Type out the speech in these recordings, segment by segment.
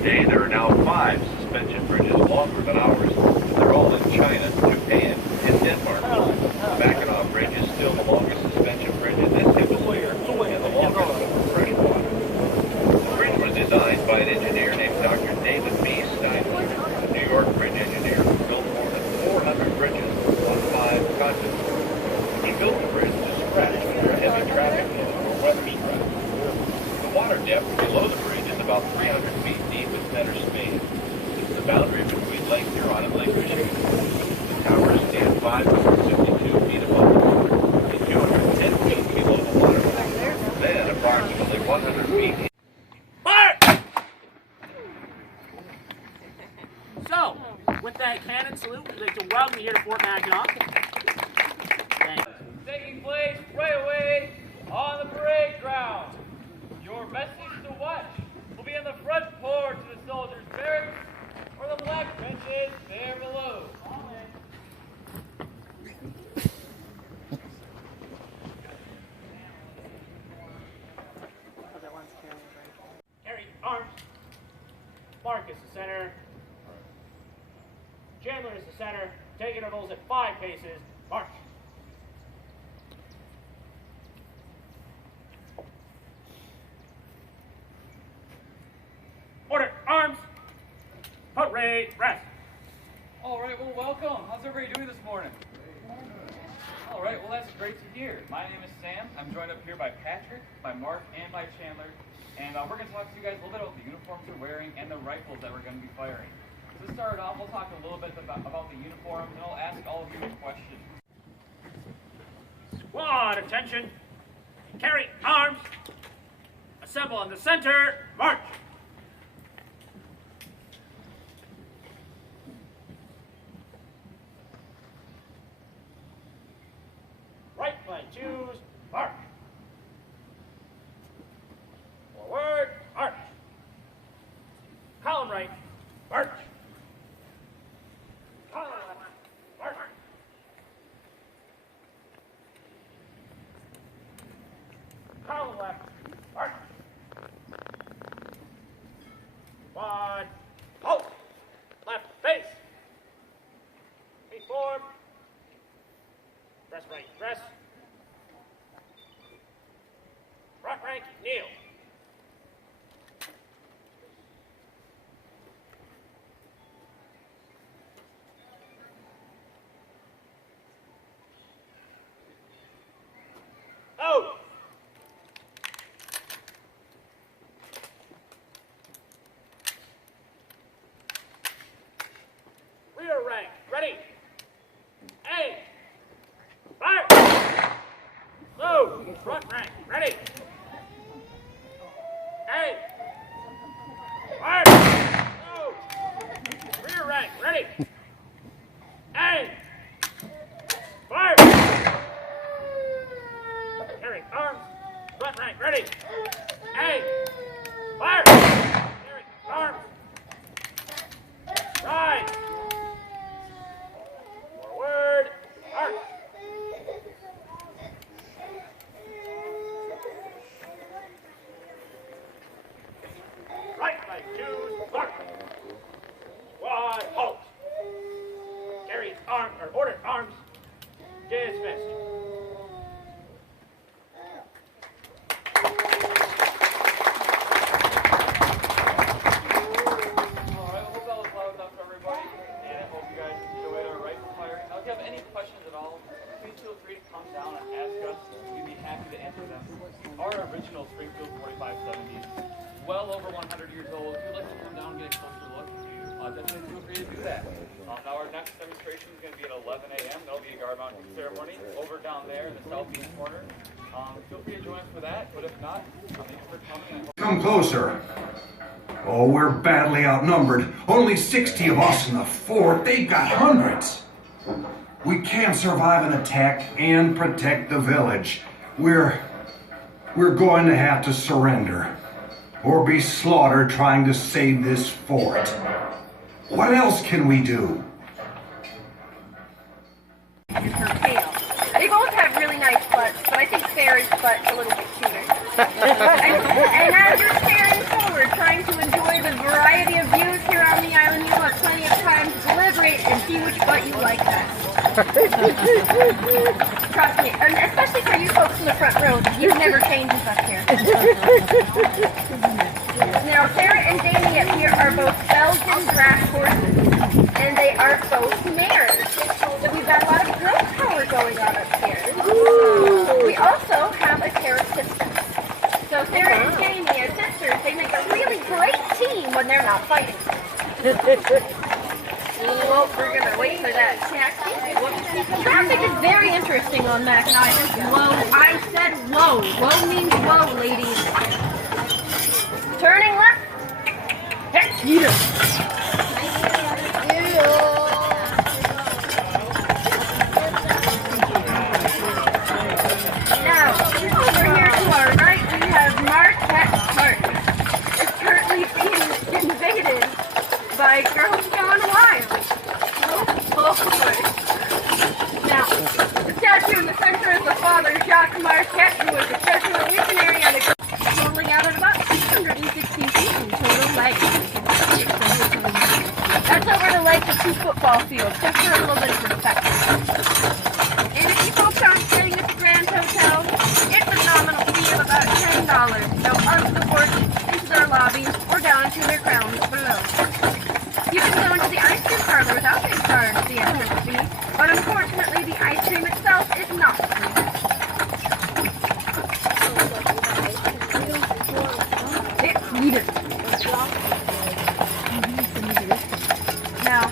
Today there are now 5 suspension bridges longer than ours, and they're all in China, Japan, and Denmark. The Mackinac Bridge is still the longest suspension bridge in this hemisphere, and the longest over fresh water. The bridge was designed by an engineer named Dr. David B. Steiner, a New York bridge engineer who built more than 400 bridges on 5 continents. He built the bridge to scratch under heavy traffic flow or weather stress. The water depth below the bridge is about 300 feet deep at center space. It's the boundary between Lake Huron and Lake Michigan. The towers stand 552 feet above the water and 210 feet below the water line. Then approximately 100 feet. So, with that cannon salute, we'd like to welcome you here to Fort Mackinac. Taking place right away on the parade ground. Your message to watch will be on the front porch of the soldiers' barracks or the black benches there below. Carry arms. Mark is the center. Chandler is the center. Take intervals at 5 paces. March. Order, arms. Parade, rest. All right, well, welcome. How's everybody doing this morning? All right, well, that's great to hear. My name is Sam. I'm joined up here by Patrick, by Mark, and by Chandler. And we're going to talk to you guys a little bit about the uniforms we're wearing and the rifles that we're going to be firing. So to start off, we'll talk a little bit about the uniforms, and I'll ask all of you a question. Squad, attention. Carry arms. Assemble in the center. March. Right flank, choose. March. Forward. March. Column right. March. Column left. March. Column left. March. Quad. Halt. Left face. Feet forward. Press right. Press. Front rank. Kneel. Out. Rear rank. Ready. Aim. Fire. Low. Front rank. Ready. Aim. Fire. Low. Rear rank. Ready. Aim. Fire. Carry arms. Front rank. Ready. Aim. Fire. Carry arms. Rise. Forward. Arch. Right leg, choose, mark. Quad, halt. Carry arms, or order arms. Dismissed. Our original Springfield 4570s, well over 100 years old. If you'd like to come down and get a closer look, definitely feel free to do that. Now our next demonstration is going to be at 11 a.m. There'll be a guard mounting ceremony over down there in the southeast corner. Feel free to join us for that, but if not, thank you for coming. Come closer. Oh, we're badly outnumbered. Only 60 of us in the fort. They've got hundreds. We can't survive an attack and protect the village. We're going to have to surrender or be slaughtered trying to save this fort. What else can we do? They both have really nice butts, but I think Sarah's butt's a little bit cuter. And as you're staring forward, trying to enjoy the variety Trust me, and especially for you folks in the front row, you never changes up here. Now, Sarah and Jamie up here are both Belgian draft horses, and they are both mares. So we've got a lot of growth power going on up here. We also have a pair of sisters. So Sarah and Jamie are sisters. They make a really great team when they're not fighting. Well, we're going to wait for that taxi. Traffic is very interesting on Mackinac. Whoa, I said whoa. Whoa means whoa, ladies. Turning left. Heck, Vidro. Now, over here to our right, we have Mackinac Park. It's currently being invaded by girls gone wild. Oh, boy. Now, the statue in the center is the father, Jacques Marquette, who was a Jesuit missionary on the totaling out at about 616 feet in total length. That's over the length of 2 football fields, just for a little bit of perspective. And if you folks aren't staying at the Grand Hotel, it's a nominal fee of about $10. So out of the board into their lobby or down into their grounds below. You can go into the ice cream parlor without being charged the entrance fee, but unfortunately the ice cream itself is not free. It's needed. Now,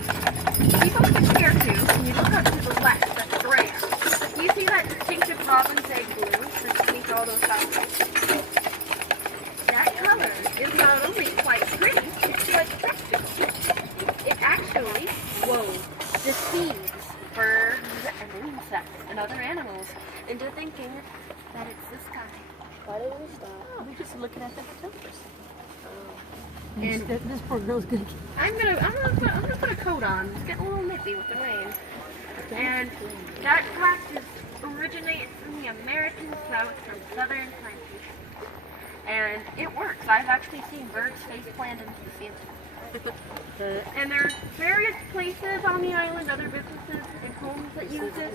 people can hear too, when you look up to the left, that's rare. You see that distinctive robin's egg blue that's beneath all those fountains? That color is not only quite pretty, it's quite practical. It actually, deceives birds and insects and other animals into thinking that it's the sky. Why did we stop? Oh, we're just looking at the photographers. And this poor girl's gonna get... I'm gonna put a coat on. It's getting a little nippy with the rain. And that cactus originates in the American South from southern plantations. And it works. I've actually seen birds face plant into the ceiling. And there are various places on the island, other businesses and homes that use this.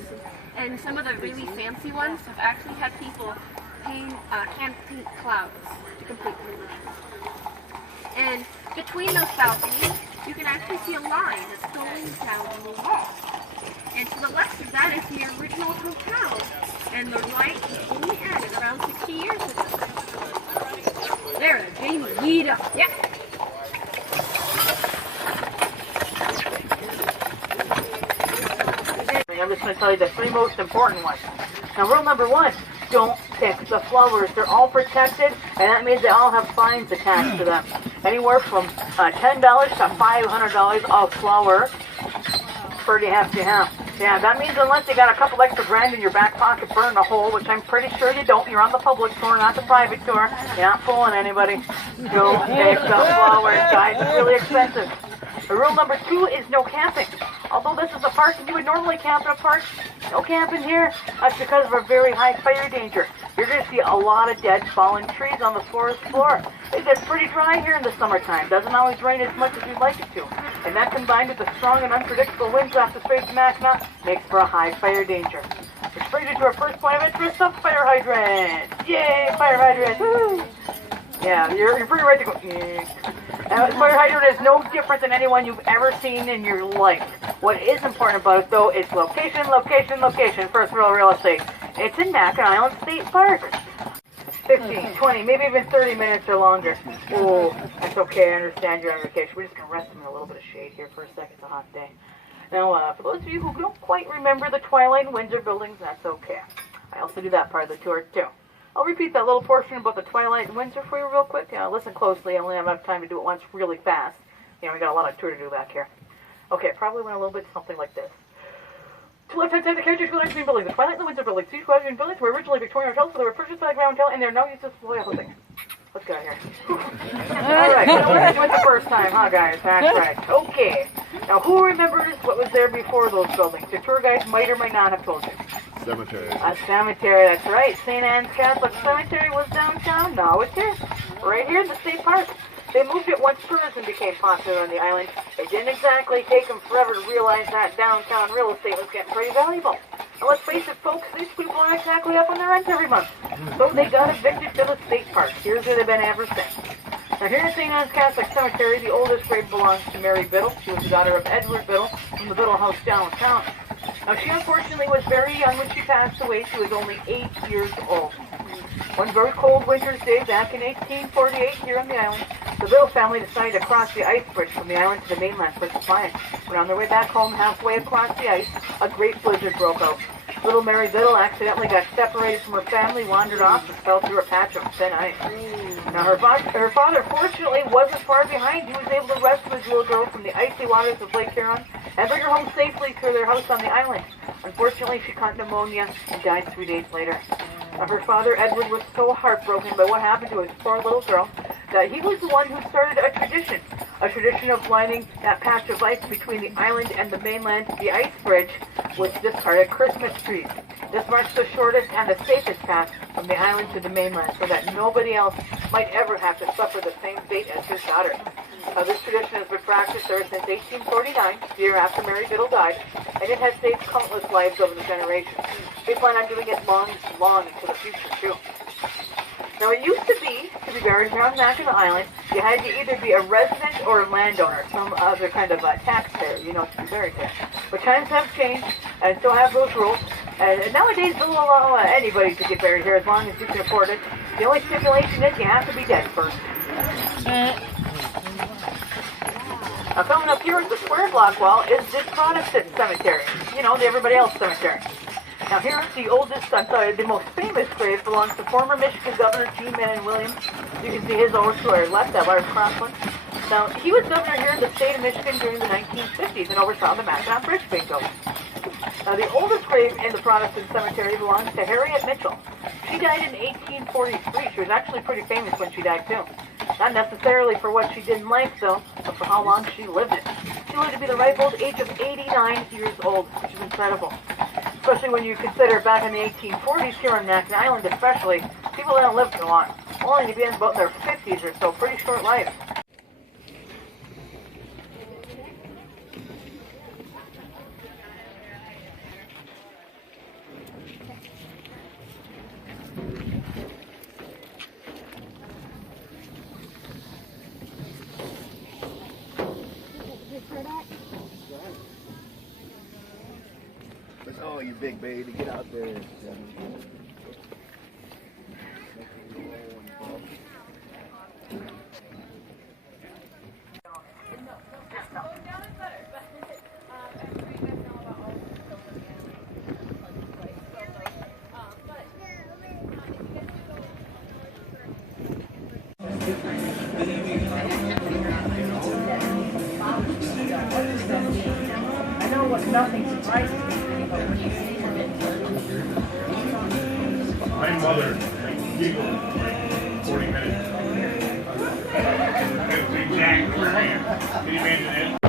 And some of the really fancy ones have actually had people hand paint clouds to complete the illusion. And between those balconies, you can actually see a line that's going down the wall. And to the left of that is the original hotel. And the light was only added around 60 years ago. There, Jamie, Vidro. Yeah. I'm just going to tell you the 3 most important ones. Now, rule number 1, don't pick the flowers. They're all protected, and that means they all have fines attached to them. Anywhere from $10 to $500 a flower per you have to have. Yeah, that means unless you got a couple extra grand in your back pocket burning a hole, which I'm pretty sure you don't. You're on the public tour, not the private tour. You're not fooling anybody. Don't pick the flowers, guys. It's really expensive. Rule number 2 is no camping. Although this is a park and you would normally camp in a park, no camping here. That's because of a very high fire danger. You're going to see a lot of dead fallen trees on the forest floor. It gets pretty dry here in the summertime. Doesn't always rain as much as you'd like it to. And that combined with the strong and unpredictable winds off the Straits of Mackinac makes for a high fire danger. Which brings us to our first point of interest, of fire hydrants. Yay, fire hydrants. Woo! Yeah, you're pretty right to go. Fire hydrant is no different than anyone you've ever seen in your life. What is important about it, though, is location, location, location. First real estate. It's in Mackinac Island State Park. 15, 20, maybe even 30 minutes or longer. Oh, that's okay. I understand you're on vacation. We're just going to rest them in a little bit of shade here for a second. It's a hot day. Now, for those of you who don't quite remember the Twilight and Windsor buildings, that's okay. I also do that part of the tour, too. I'll repeat that little portion about the Twilight and Windsor for you real quick. Listen closely. I only have enough time to do it once really fast. We got a lot of tour to do back here. Okay, probably went a little bit something like this. To left-hand side of the carriage, two large green buildings. The Twilight and the Windsor buildings. These green buildings were originally Victorian hotels, so they were purchased by the Grand Hotel, and they're now used as housing. Let's get out of here. Alright, so we're going to do it the first time, huh, guys? That's right. Okay. Now, who remembers what was there before those buildings? Your tour guide might or might not have told you. Cemetery. A cemetery, that's right. St. Anne's Catholic Cemetery was downtown. Now it's here. Right here in the state park. They moved it once tourism became popular on the island. It didn't exactly take them forever to realize that downtown real estate was getting pretty valuable. And let's face it, folks, these people aren't exactly up on their rent every month. So they got evicted to the state park. Here's where they've been ever since. Now here at St. Anne's Catholic Cemetery, the oldest grave belongs to Mary Vidro. She was the daughter of Edward Vidro from the Vidro house downtown. Now she unfortunately was very young when she passed away. She was only 8 years old. One very cold winter's day back in 1848 here on the island, the Vidro family decided to cross the ice bridge from the island to the mainland for supplies. When on their way back home, halfway across the ice, a great blizzard broke out. Little Mary Vidro accidentally got separated from her family, wandered off, and fell through a patch of thin ice. Now her father fortunately wasn't far behind. He was able to rescue his little girl from the icy waters of Lake Huron and bring her home safely to their house on the island. Unfortunately, she caught pneumonia and died 3 days later. Her father, Edward, was so heartbroken by what happened to his poor little girl that he was the one who started a tradition of lining that patch of ice between the island and the mainland, the ice bridge, with discarded Christmas trees. This marks the shortest and the safest path from the island to the mainland so that nobody else might ever have to suffer the same fate as his daughter. This tradition has been practiced ever since 1849, the year after Mary Vidro died, and it has saved countless lives over the generations. They plan on doing it long into the future, too. Now, it used to be buried here on Mackinac Island, you had to either be a resident or a landowner, some other kind of taxpayer, to be buried there. But times have changed, and so have those rules. And nowadays, they'll allow anybody to get buried here as long as you can afford it. The only stipulation is you have to be dead first. Now, coming up here at the square block wall is the Protestant cemetery. The everybody else cemetery. Now, here is the the most famous grave belongs to former Michigan Governor G. Manning Williams. You can see his over to our left, that large cross one. Now, he was governor here in the state of Michigan during the 1950s and oversaw the Mackinac Bridge being built. Now, the oldest grave in the Protestant cemetery belongs to Harriet Mitchell. She died in 1843. She was actually pretty famous when she died, too. Not necessarily for what she did in life, though, but for how long she lived it. She lived to be the ripe old age of 89 years old, which is incredible. Especially when you consider back in the 1840s here on Mackinac Island especially, people didn't live too long. Only to be in about their 50s or so, pretty short life. Oh, you big baby, get out there. I know what nothing surprises me. My mother giggled like 40 minutes. That's exactly her hand. Can you imagine that?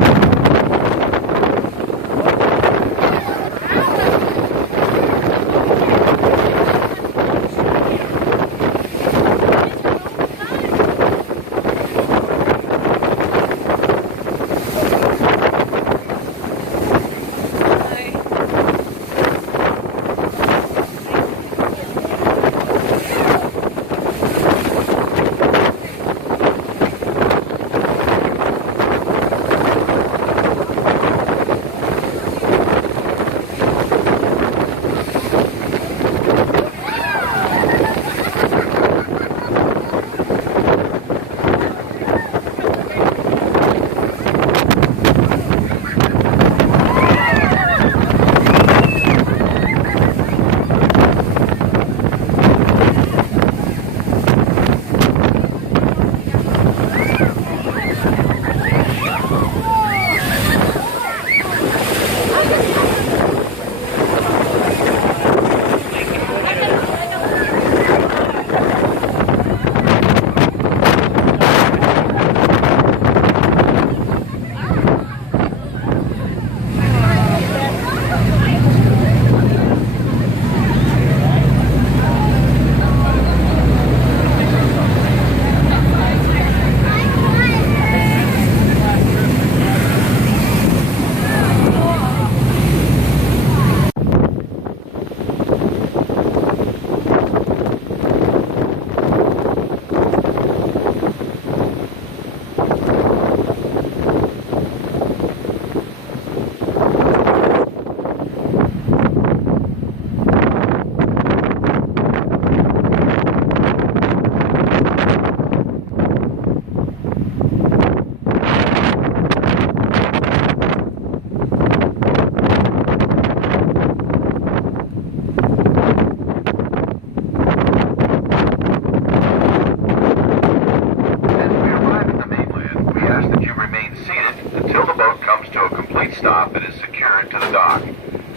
boat comes to a complete stop, it is secured to the dock.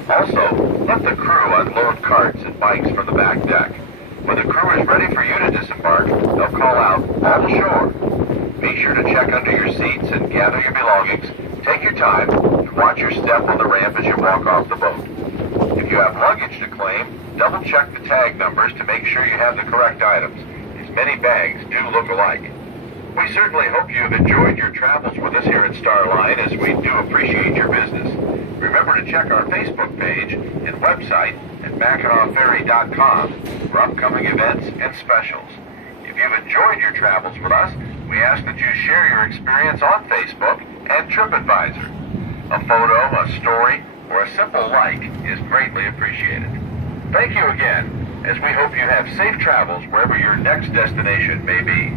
Also, let the crew unload carts and bikes from the back deck. When the crew is ready for you to disembark, they'll call out, "All ashore." Be sure to check under your seats and gather your belongings. Take your time and watch your step on the ramp as you walk off the boat. If you have luggage to claim, double check the tag numbers to make sure you have the correct items, as many bags do look alike. We certainly hope you have enjoyed your travels with us here at Starline, as we do appreciate your business. Remember to check our Facebook page and website at MackinacFerry.com for upcoming events and specials. If you've enjoyed your travels with us, we ask that you share your experience on Facebook and TripAdvisor. A photo, a story, or a simple like is greatly appreciated. Thank you again, as we hope you have safe travels wherever your next destination may be.